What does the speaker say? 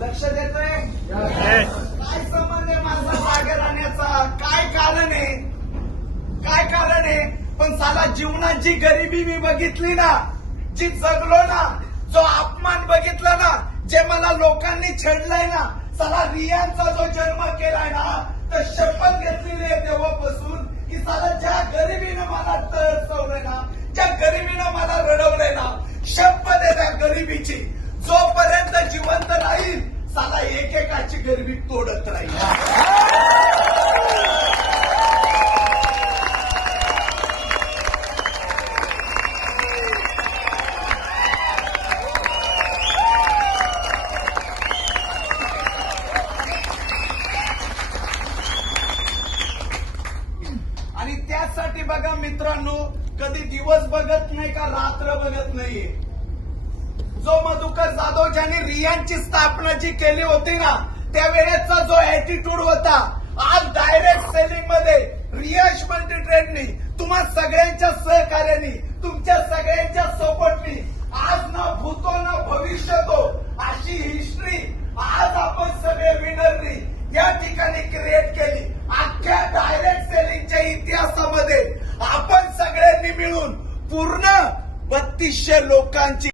लक्ष देतोय? काय संबंध आहे माझा जागे राहण्याचा? काय कारण आहे? काय कारण आहे? पण साला जीवनात जी गरिबी मी बघितली ना, जी जगलो ना, जो अपमान बघितला ना, जे मला लोकांनी छेडलंय ना, साला रियांचा जो जन्म केलाय ना, तर शपथ घेतलेली आहे तेव्हापासून की साला ज्या गरिबीनं मला तळसवलंय ना, ज्या गरिबीनं मला रडवलंय ना, शपथ आहे त्या गरिबीची, जोपर्यंत जिवंत राहील साला एकेकाची गरिबी तोडत राहील. आणि त्यासाठी बघा मित्रांनो, कधी दिवस बघत नाही का रात्र बघत नाहीये. जो मधुकर जाधव ज्यांनी रियांची स्थापना जी केली होती ना, त्यावेळेचा जो ऍटिट्यूड होता, आज डायरेक्ट सेलिंग मध्ये रियांश मल्टी ट्रेडनी तुम्हा सगळ्यांच्या सहकार्याने, तुमच्या सगळ्यांच्या सपोर्टनी आज ना भूतो ना भविष्यतो अशी हिस्ट्री आज आपण सगळे विनरनी या ठिकाणी क्रिएट केली. अख्ख्या डायरेक्ट सेलिंगच्या इतिहासामध्ये आपण सगळ्यांनी मिळून पूर्ण 3200 लोकांची